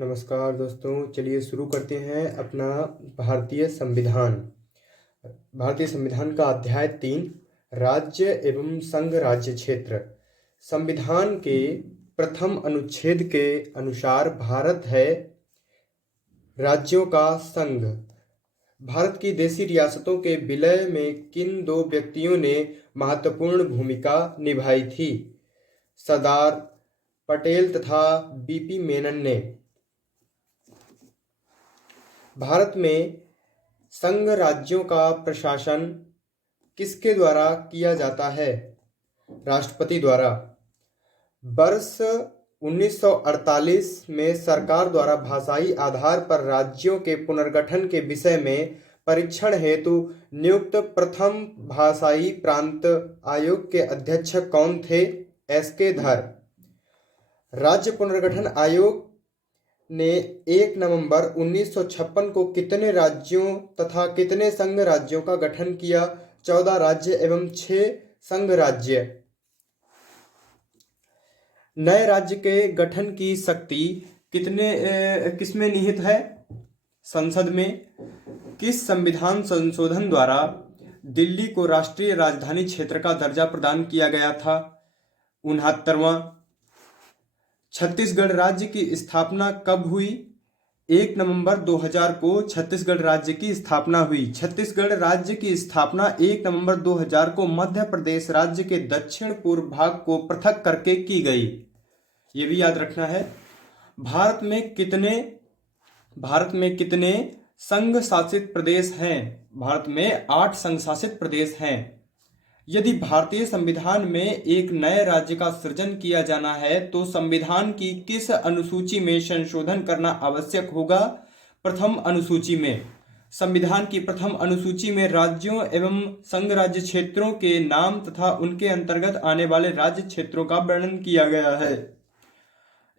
नमस्कार दोस्तों, चलिए शुरू करते हैं अपना भारतीय संविधान। भारतीय संविधान का अध्याय 3, राज्य एवं संघ राज्य क्षेत्र। संविधान के प्रथम अनुच्छेद के अनुसार भारत है राज्यों का संघ। भारत की देशी रियासतों के विलय में किन दो व्यक्तियों ने महत्वपूर्ण भूमिका निभाई थी? सरदार पटेल तथा बीपी मेनन ने। भारत में संघ राज्यों का प्रशासन किसके द्वारा किया जाता है? राष्ट्रपति द्वारा। वर्ष 1948 में सरकार द्वारा भाषाई आधार पर राज्यों के पुनर्गठन के विषय में परीक्षण हेतु नियुक्त प्रथम भाषाई प्रांत आयोग के अध्यक्ष कौन थे? एस.के. धर। राज्य पुनर्गठन आयोग ने 1 नवंबर 1956 को कितने राज्यों तथा कितने संघ राज्यों का गठन किया? 14 राज्य एवं 6 संघ राज्य। नए राज्य के गठन की शक्ति किसमें निहित है? संसद में। किस संविधान संशोधन द्वारा दिल्ली को राष्ट्रीय राजधानी क्षेत्र का दर्जा प्रदान किया गया था? 69वां। छत्तीसगढ़ राज्य की स्थापना कब हुई? 1 नवंबर 2000 को छत्तीसगढ़ राज्य की स्थापना हुई। छत्तीसगढ़ राज्य की स्थापना 1 नवंबर 2000 को मध्य प्रदेश राज्य के दक्षिण पूर्व भाग को पृथक करके की गई। ये भी याद रखना है। भारत में कितने संघ शासित प्रदेश हैं? भारत में 8 संघ शासित प्रदेश हैं। यदि भारतीय संविधान में एक नए राज्य का सृजन किया जाना है तो संविधान की किस अनुसूची में संशोधन करना आवश्यक होगा? प्रथम अनुसूची में। संविधान की प्रथम अनुसूची में राज्यों एवं संघ राज्य क्षेत्रों के नाम तथा उनके अंतर्गत आने वाले राज्य क्षेत्रों का वर्णन किया गया है।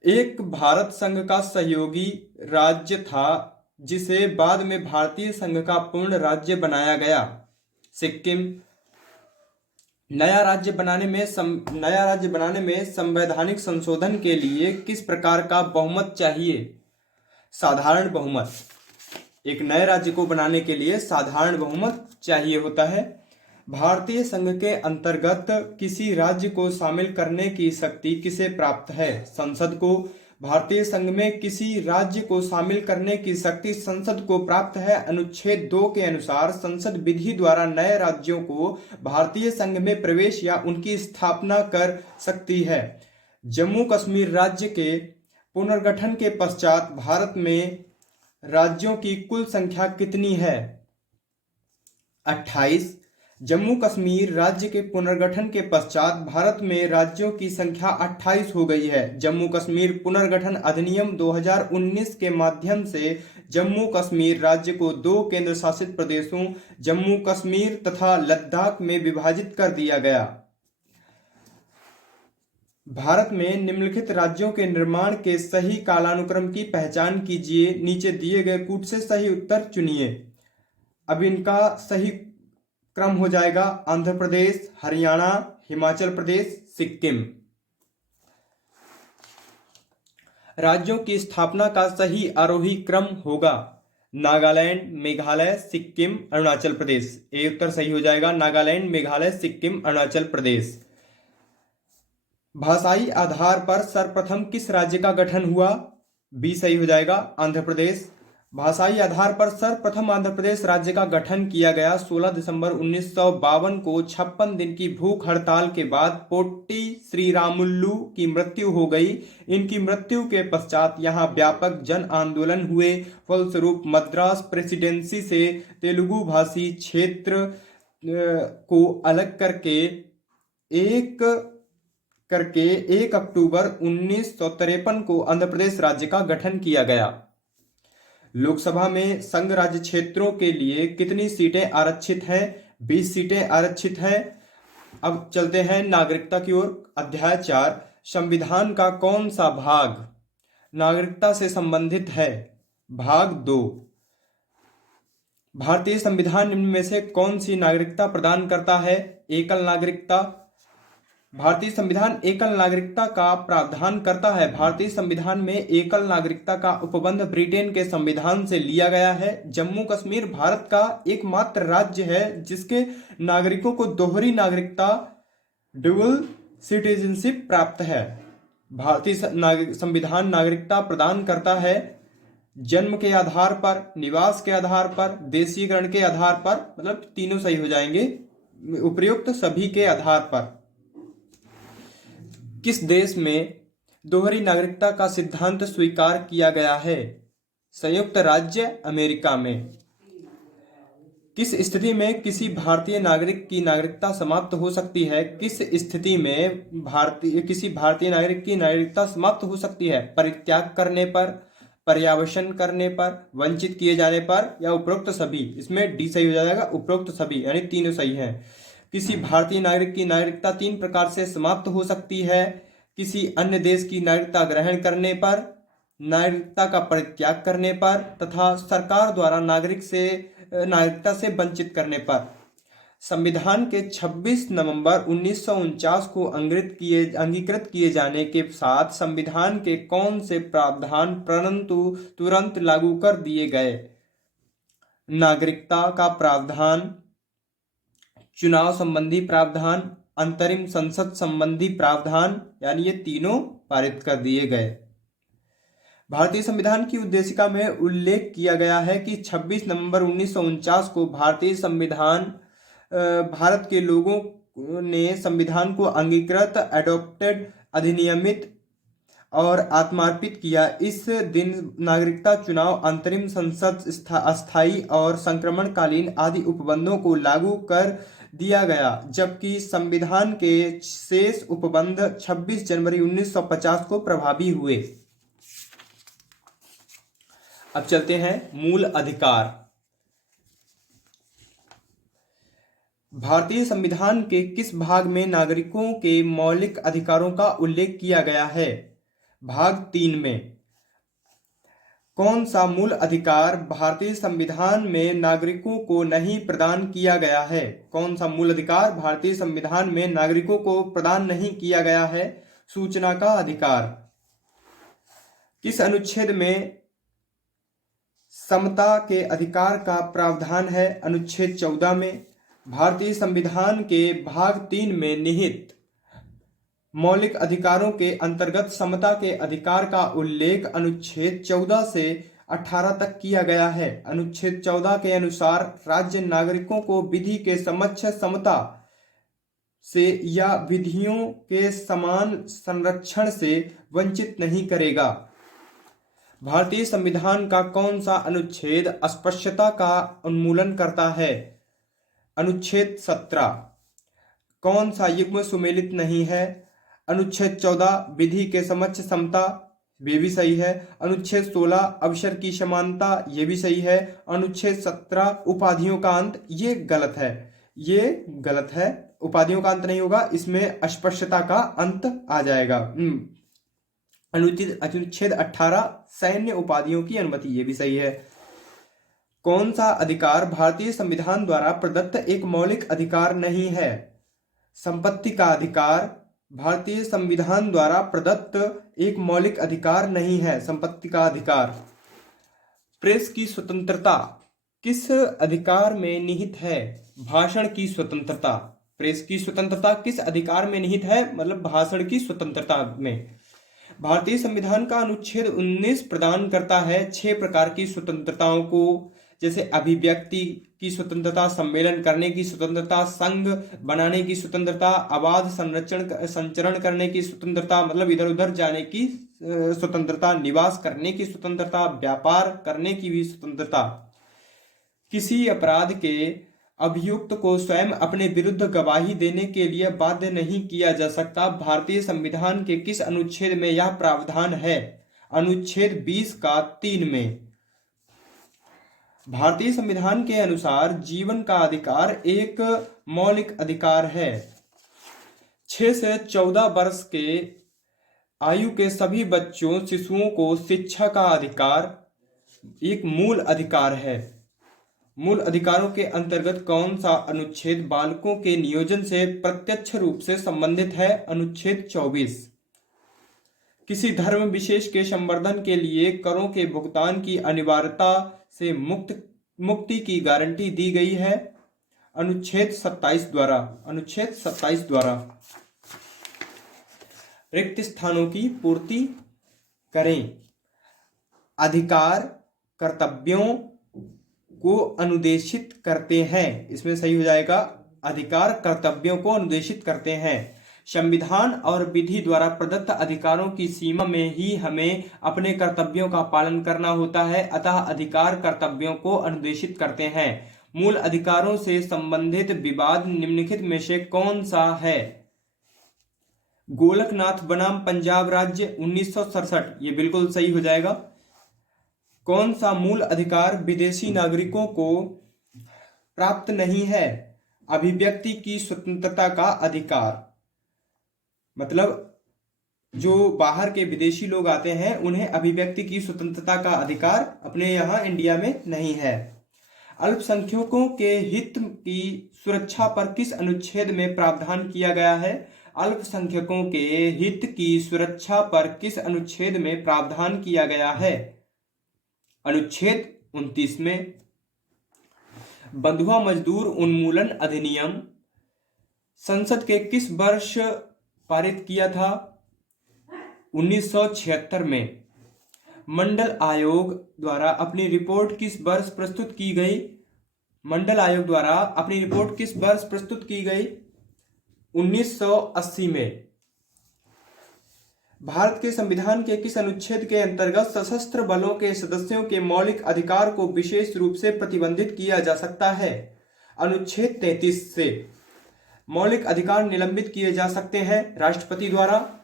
एक भारत संघ का सहयोगी राज्य था जिसे बाद में भारतीय संघ का पूर्ण राज्य बनाया गया। सिक्किम। नया राज्य बनाने में संवैधानिक संशोधन के लिए किस प्रकार का बहुमत चाहिए? साधारण बहुमत। एक नए राज्य को बनाने के लिए साधारण बहुमत चाहिए होता है। भारतीय संघ के अंतर्गत किसी राज्य को शामिल करने की शक्ति किसे प्राप्त है? संसद को। भारतीय संघ में किसी राज्य को शामिल करने की शक्ति संसद को प्राप्त है। अनुच्छेद 2 के अनुसार संसद विधि द्वारा नए राज्यों को भारतीय संघ में प्रवेश या उनकी स्थापना कर सकती है। जम्मू कश्मीर राज्य के पुनर्गठन के पश्चात भारत में राज्यों की कुल संख्या कितनी है? 28। जम्मू कश्मीर राज्य के पुनर्गठन के पश्चात भारत में राज्यों की संख्या 28 हो गई है। जम्मू कश्मीर पुनर्गठन अधिनियम 2019 के माध्यम से जम्मू कश्मीर राज्य को 2 केंद्र शासित प्रदेशों जम्मू कश्मीर तथा लद्दाख में विभाजित कर दिया गया। भारत में निम्नलिखित राज्यों के निर्माण के सही कालानुक्रम की पहचान कीजिए। नीचे दिए गए कूट से सही उत्तर चुनिए। अब इनका सही क्रम हो जाएगा आंध्र प्रदेश, हरियाणा, हिमाचल प्रदेश, सिक्किम। राज्यों की स्थापना का सही आरोही क्रम होगा नागालैंड, मेघालय, सिक्किम, अरुणाचल प्रदेश। ए उत्तर सही हो जाएगा, नागालैंड, मेघालय, सिक्किम, अरुणाचल प्रदेश। भाषाई आधार पर सर्वप्रथम किस राज्य का गठन हुआ? बी सही हो जाएगा, आंध्र प्रदेश। भाषाई आधार पर सर्वप्रथम आंध्र प्रदेश राज्य का गठन किया गया 16 दिसंबर 1952 को 56 दिन की भूख हड़ताल के बाद पोट्टी श्रीरामुलु की मृत्यु हो गई। इनकी मृत्यु के पश्चात यहां व्यापक जन आंदोलन हुए। फलस्वरूप मद्रास प्रेसिडेंसी से तेलुगु भाषी क्षेत्र को अलग करके 1 अक्टूबर 1953 को आंध्र प्रदेश राज्य का गठन किया गया। लोकसभा में संघ राज्य क्षेत्रों के लिए कितनी सीटें आरक्षित हैं? 20 सीटें आरक्षित हैं। अब चलते हैं नागरिकता की ओर। अध्याय 4, संविधान का कौन सा भाग नागरिकता से संबंधित है? भाग 2। भारतीय संविधान निम्न में से कौन सी नागरिकता प्रदान करता है? एकल नागरिकता, भारतीय संविधान एकल नागरिकता का प्रावधान करता है। भारतीय संविधान में एकल नागरिकता का उपबंध ब्रिटेन के संविधान से लिया गया है। जम्मू कश्मीर भारत का एकमात्र राज्य है जिसके नागरिकों को दोहरी नागरिकता ड्यूअल सिटीजनशिप प्राप्त है। भारतीय संविधान नागरिकता प्रदान करता है जन्म के आधार पर, निवास के आधार पर, देशीकरण के आधार पर, मतलब तीनों सही हो जाएंगे, उपयुक्त सभी के आधार पर। किस देश में दोहरी नागरिकता का सिद्धांत स्वीकार किया गया है? संयुक्त राज्य अमेरिका में। किस स्थिति में किसी भारतीय नागरिक की नागरिकता समाप्त हो सकती है? किस स्थिति में किसी भारतीय नागरिक की नागरिकता समाप्त हो सकती है? परित्याग करने पर, पर्यावसन करने पर, वंचित किए जाने पर, या उपरोक्त सभी। इसमें डी सही हो जाएगा, उपरोक्त सभी, यानी तीनों सही हैं। किसी भारतीय नागरिक की नागरिकता तीन प्रकार से समाप्त हो सकती है: किसी अन्य देश की नागरिकता ग्रहण करने पर, नागरिकता का परित्याग करने पर, तथा सरकार द्वारा नागरिकता से वंचित करने पर। संविधान के 26 नवंबर 1949 को अंगीकृत किए जाने के साथ संविधान के कौन से प्रावधान परंतु तुरंत लागू कर दिए गए? नागरिकता का प्रावधान, चुनाव संबंधी प्रावधान, अंतरिम संसद संबंधी प्रावधान, यानी ये तीनों पारित कर दिए गए। भारतीय संविधान की उद्देशिका में उल्लेख किया गया है कि 26 नवंबर 1949 को भारत के लोगों ने संविधान को अंगीकृत, एडॉप्टेड, अधिनियमित और आत्मार्पित किया। इस दिन नागरिकता, चुनाव, अंतरिम संसद, अस्थायी और संक्रमणकालीन आदि उपबंधों को लागू कर दिया गया, जबकि संविधान के शेष उपबंध 26 जनवरी 1950 को प्रभावी हुए। अब चलते हैं मूल अधिकार। भारतीय संविधान के किस भाग में नागरिकों के मौलिक अधिकारों का उल्लेख किया गया है? भाग 3 में। कौन सा मूल अधिकार भारतीय संविधान में नागरिकों को नहीं प्रदान किया गया है? कौन सा मूल अधिकार भारतीय संविधान में नागरिकों को प्रदान नहीं किया गया है? सूचना का अधिकार। किस अनुच्छेद में समता के अधिकार का प्रावधान है? अनुच्छेद 14 में। भारतीय संविधान के भाग 3 में निहित मौलिक अधिकारों के अंतर्गत समता के अधिकार का उल्लेख अनुच्छेद 14 से 18 तक किया गया है। अनुच्छेद 14 के अनुसार राज्य नागरिकों को विधि के समक्ष समता से या विधियों के समान संरक्षण से वंचित नहीं करेगा। भारतीय संविधान का कौन सा अनुच्छेद अस्पृश्यता का उन्मूलन करता है? अनुच्छेद 17। कौन सा युग्म सुमेलित नहीं है? अनुच्छेद 14 विधि के समक्ष समता, ये भी सही है। अनुच्छेद 16 अवसर की समानता, ये भी सही है। अनुच्छेद 17 उपाधियों का अंत, ये गलत है, ये गलत है, उपाधियों का अंत नहीं होगा, इसमें अस्पृश्यता का अंत आ जाएगा। अनुच्छेद 18 सैन्य उपाधियों की अनुमति, ये भी सही है। कौन सा अधिकार भारतीय संविधान द्वारा प्रदत्त एक मौलिक अधिकार नहीं है? संपत्ति का अधिकार भारतीय संविधान द्वारा प्रदत्त एक मौलिक अधिकार नहीं है। संपत्ति का अधिकार। प्रेस की स्वतंत्रता किस अधिकार में निहित है? भाषण की स्वतंत्रता। प्रेस की स्वतंत्रता किस अधिकार में निहित है? मतलब भाषण की स्वतंत्रता में। भारतीय संविधान का अनुच्छेद 19 प्रदान करता है 6 प्रकार की स्वतंत्रताओं को, जैसे अभिव्यक्ति की स्वतंत्रता, सम्मेलन करने की स्वतंत्रता, संघ बनाने की स्वतंत्रता, आवाज संचरण करने की स्वतंत्रता, मतलब इधर उधर जाने की स्वतंत्रता, निवास करने की स्वतंत्रता, व्यापार करने की भी स्वतंत्रता। किसी अपराध के अभियुक्त को स्वयं अपने विरुद्ध गवाही देने के लिए बाध्य नहीं किया जा सकता। भारतीय संविधान के किस अनुच्छेद में यह प्रावधान है? अनुच्छेद 20 का 3 में। भारतीय संविधान के अनुसार जीवन का अधिकार एक मौलिक अधिकार है। 6 से 14 वर्ष के आयु के सभी बच्चों, शिशुओं को शिक्षा का अधिकार एक मूल अधिकार है। मूल अधिकारों के अंतर्गत कौन सा अनुच्छेद बालकों के नियोजन से प्रत्यक्ष रूप से संबंधित है? अनुच्छेद 24। किसी धर्म विशेष के संवर्धन के लिए करों के भुगतान की अनिवार्यता से मुक्ति की गारंटी दी गई है? अनुच्छेद 27 द्वारा। अनुच्छेद 27 द्वारा। रिक्त स्थानों की पूर्ति करें। अधिकार कर्तव्यों को अनुदेशित करते हैं। इसमें सही हो जाएगा, अधिकार कर्तव्यों को अनुदेशित करते हैं। संविधान और विधि द्वारा प्रदत्त अधिकारों की सीमा में ही हमें अपने कर्तव्यों का पालन करना होता है, अतः अधिकार कर्तव्यों को अनुदेशित करते हैं। मूल अधिकारों से संबंधित विवाद निम्नलिखित में से कौन सा है? गोलकनाथ बनाम पंजाब राज्य 1967, ये बिल्कुल सही हो जाएगा। कौन सा मूल अधिकार विदेशी नागरिकों को प्राप्त नहीं है? अभिव्यक्ति की स्वतंत्रता का अधिकार। मतलब जो बाहर के विदेशी लोग आते हैं उन्हें अभिव्यक्ति की स्वतंत्रता का अधिकार अपने यहाँ इंडिया में नहीं है। अल्पसंख्यकों के हित की सुरक्षा पर किस अनुच्छेद में प्रावधान किया गया है? अल्पसंख्यकों के हित की सुरक्षा पर किस अनुच्छेद में प्रावधान किया गया है? अनुच्छेद 29 में। बंधुआ मजदूर उन्मूलन अधिनियम संसद के किस वर्ष पारित किया था? 1976 में। मंडल आयोग द्वारा अपनी रिपोर्ट किस वर्ष प्रस्तुत की गई? मंडल आयोग द्वारा अपनी रिपोर्ट किस वर्ष प्रस्तुत की गई? 1980 में। भारत के संविधान के किस अनुच्छेद के अंतर्गत सशस्त्र बलों के सदस्यों के मौलिक अधिकार को विशेष रूप से प्रतिबंधित किया जा सकता है? अनुच्छेद 33 से। मौलिक अधिकार निलंबित किए जा सकते हैं राष्ट्रपति द्वारा।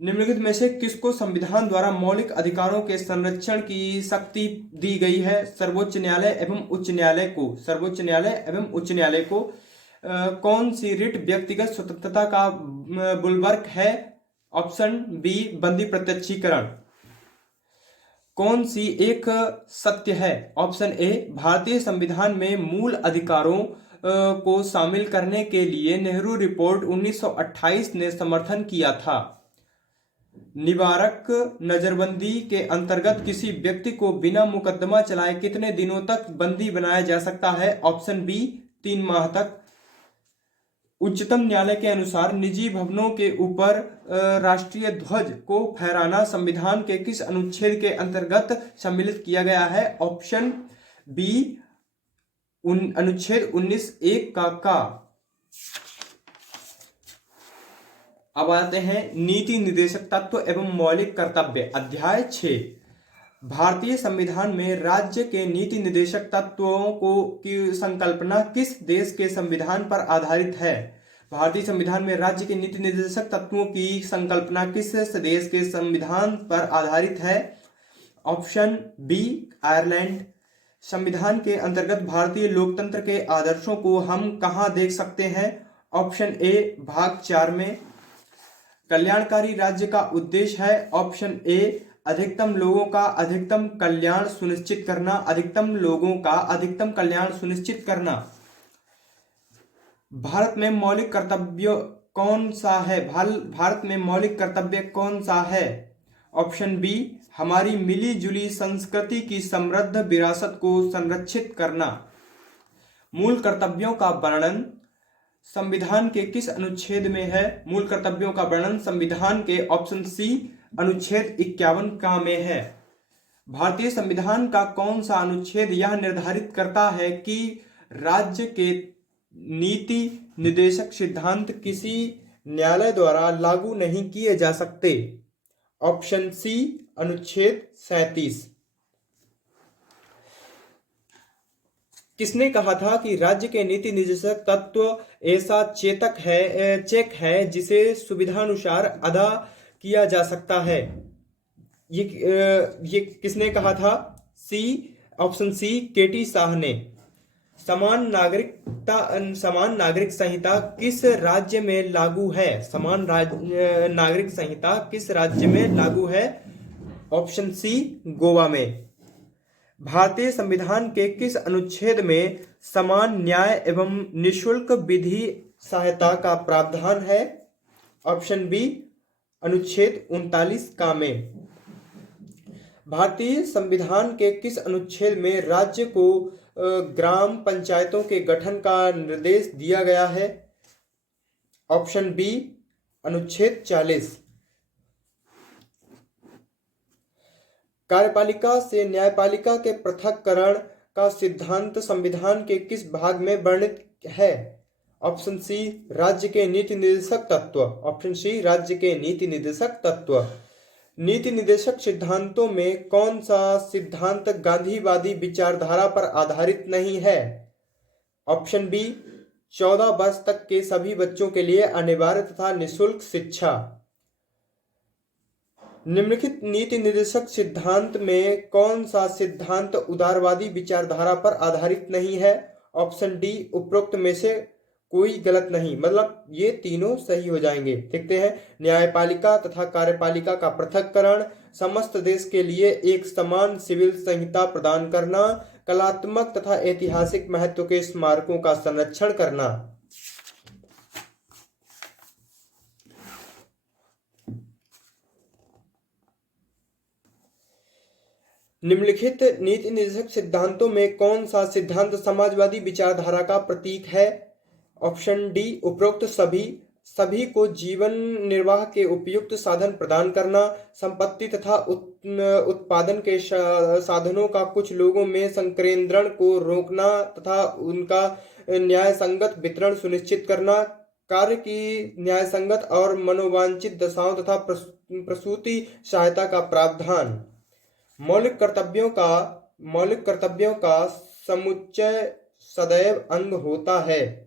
निम्नलिखित में से किसको संविधान द्वारा मौलिक अधिकारों के संरक्षण की शक्ति दी गई है? सर्वोच्च न्यायालय एवं उच्च न्यायालय को। सर्वोच्च न्यायालय एवं उच्च न्यायालय को। कौन सी रिट व्यक्तिगत स्वतंत्रता का बुलवर्क है? ऑप्शन बी, बंदी प्रत्यक्षीकरण। कौन सी एक सत्य है? ऑप्शन ए, भारतीय संविधान में मूल अधिकारों को शामिल करने के लिए नेहरू रिपोर्ट 1928 ने समर्थन किया था। निवारक नजरबंदी के अंतर्गत किसी व्यक्ति को बिना मुकदमा चलाए कितने दिनों तक बंदी बनाया जा सकता है? ऑप्शन बी, 3 माह तक। उच्चतम न्यायालय के अनुसार निजी भवनों के ऊपर राष्ट्रीय ध्वज को फहराना संविधान के किस अनुच्छेद के अंतर्गत सम्मिलित किया गया है? ऑप्शन बी, अनुच्छेद 19(1) का। अब आते हैं नीति निर्देशक तत्व एवं मौलिक कर्तव्य, अध्याय 6। भारतीय संविधान में राज्य के नीति निर्देशक तत्वों की संकल्पना किस देश के संविधान पर आधारित है? भारतीय संविधान में राज्य के नीति निर्देशक तत्वों की संकल्पना किस देश के संविधान पर आधारित है? Option B, Ireland. संविधान के अंतर्गत भारतीय लोकतंत्र के आदर्शों को हम कहां देख सकते हैं? ऑप्शन ए, भाग 4 में। कल्याणकारी राज्य का उद्देश्य है? ऑप्शन ए, अधिकतम लोगों का अधिकतम कल्याण सुनिश्चित करना। अधिकतम लोगों का अधिकतम कल्याण सुनिश्चित करना। भारत में मौलिक कर्तव्य कौन सा है? भारत में मौलिक कर्तव्य कौन सा है? ऑप्शन बी, हमारी मिली जुली संस्कृति की समृद्ध विरासत को संरक्षित करना। मूल कर्तव्यों का वर्णन संविधान के किस अनुच्छेद में है? मूल कर्तव्यों का वर्णन संविधान के ऑप्शन सी, अनुच्छेद 51 का में है। भारतीय संविधान का कौन सा अनुच्छेद यह निर्धारित करता है कि राज्य के नीति निर्देशक सिद्धांत किसी न्यायालय द्वारा लागू नहीं किए जा सकते? ऑप्शन सी, अनुच्छेद 37। किसने कहा था कि राज्य के नीति निर्देशक तत्व ऐसा चेक है जिसे सुविधानुसार अदा किया जा सकता है? ये किसने कहा था? सी, ऑप्शन सी, केटी शाह ने। समान नागरिक संहिता किस राज्य में लागू है? समान नागरिक संहिता किस राज्य में लागू है? ऑप्शन सी, गोवा में। भारतीय संविधान के किस अनुच्छेद में समान न्याय एवं निःशुल्क विधि सहायता का प्रावधान है? ऑप्शन बी अनुच्छेद 39 का में। भारतीय संविधान के किस अनुच्छेद में राज्य को ग्राम पंचायतों के गठन का निर्देश दिया गया है? ऑप्शन बी अनुच्छेद 40। कार्यपालिका से न्यायपालिका के पृथक्करण का सिद्धांत संविधान के किस भाग में वर्णित है? ऑप्शन सी राज्य के नीति निर्देशक तत्व। ऑप्शन सी राज्य के नीति निर्देशक तत्व। नीति निर्देशक सिद्धांतों में कौन सा सिद्धांत गांधीवादी विचारधारा पर आधारित नहीं है? ऑप्शन बी 14 वर्ष तक के सभी बच्चों के लिए अनिवार्य तथा निःशुल्क शिक्षा। निम्नलिखित नीति निर्देशक सिद्धांत में कौन सा सिद्धांत उदारवादी विचारधारा पर आधारित नहीं है? ऑप्शन डी उपरोक्त में से कोई गलत नहीं, मतलब ये तीनों सही हो जाएंगे। देखते हैं। न्यायपालिका तथा कार्यपालिका का पृथक्करण, समस्त देश के लिए एक समान सिविल संहिता प्रदान करना, कलात्मक तथा ऐतिहासिक महत्व के स्मारकों का संरक्षण करना। निम्नलिखित नीति निर्देशक सिद्धांतों में कौन सा सिद्धांत समाजवादी विचारधारा का प्रतीक है? ऑप्शन डी उपरोक्त सभी को जीवन निर्वाह के उपयुक्त साधन प्रदान करना, संपत्ति तथा उत्पादन के साधनों का कुछ लोगों में संकेंद्रण को रोकना तथा उनका न्यायसंगत वितरण सुनिश्चित करना, कार्य की न्यायसंगत और मनोवांछित दशाओं तथा प्रसूति सहायता का प्रावधान। मौलिक कर्तव्यों का समुच्चय सदैव अंग होता है।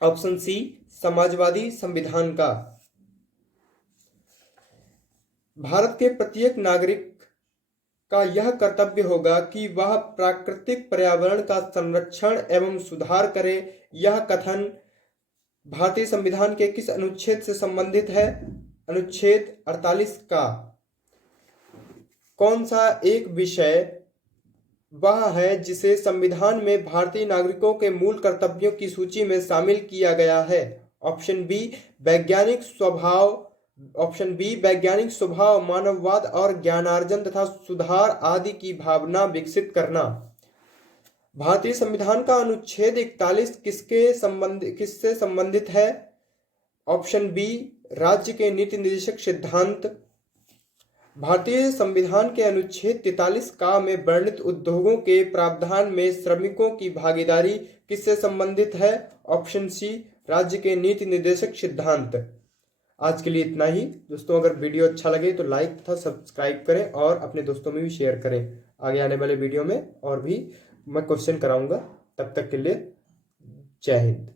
ऑप्शन सी समाजवादी संविधान का। भारत के प्रत्येक नागरिक का यह कर्तव्य होगा कि वह प्राकृतिक पर्यावरण का संरक्षण एवं सुधार करे। यह कथन भारतीय संविधान के किस अनुच्छेद से संबंधित है? अनुच्छेद 48 का। कौन सा एक विषय वह है जिसे संविधान में भारतीय नागरिकों के मूल कर्तव्यों की सूची में शामिल किया गया है? ऑप्शन बी वैज्ञानिक स्वभाव, मानववाद और ज्ञानार्जन तथा सुधार आदि की भावना विकसित करना। भारतीय संविधान का अनुच्छेद 41 किससे संबंधित है? ऑप्शन बी राज्य के नीति निर्देशक सिद्धांत। भारतीय संविधान के अनुच्छेद 43 का में वर्णित उद्योगों के प्रावधान में श्रमिकों की भागीदारी किससे संबंधित है? ऑप्शन सी राज्य के नीति निर्देशक सिद्धांत। आज के लिए इतना ही दोस्तों। अगर वीडियो अच्छा लगे तो लाइक तथा सब्सक्राइब करें और अपने दोस्तों में भी शेयर करें। आगे आने वाले वीडियो में और भी मैं क्वेश्चन कराऊंगा। तब तक के लिए जय हिंद।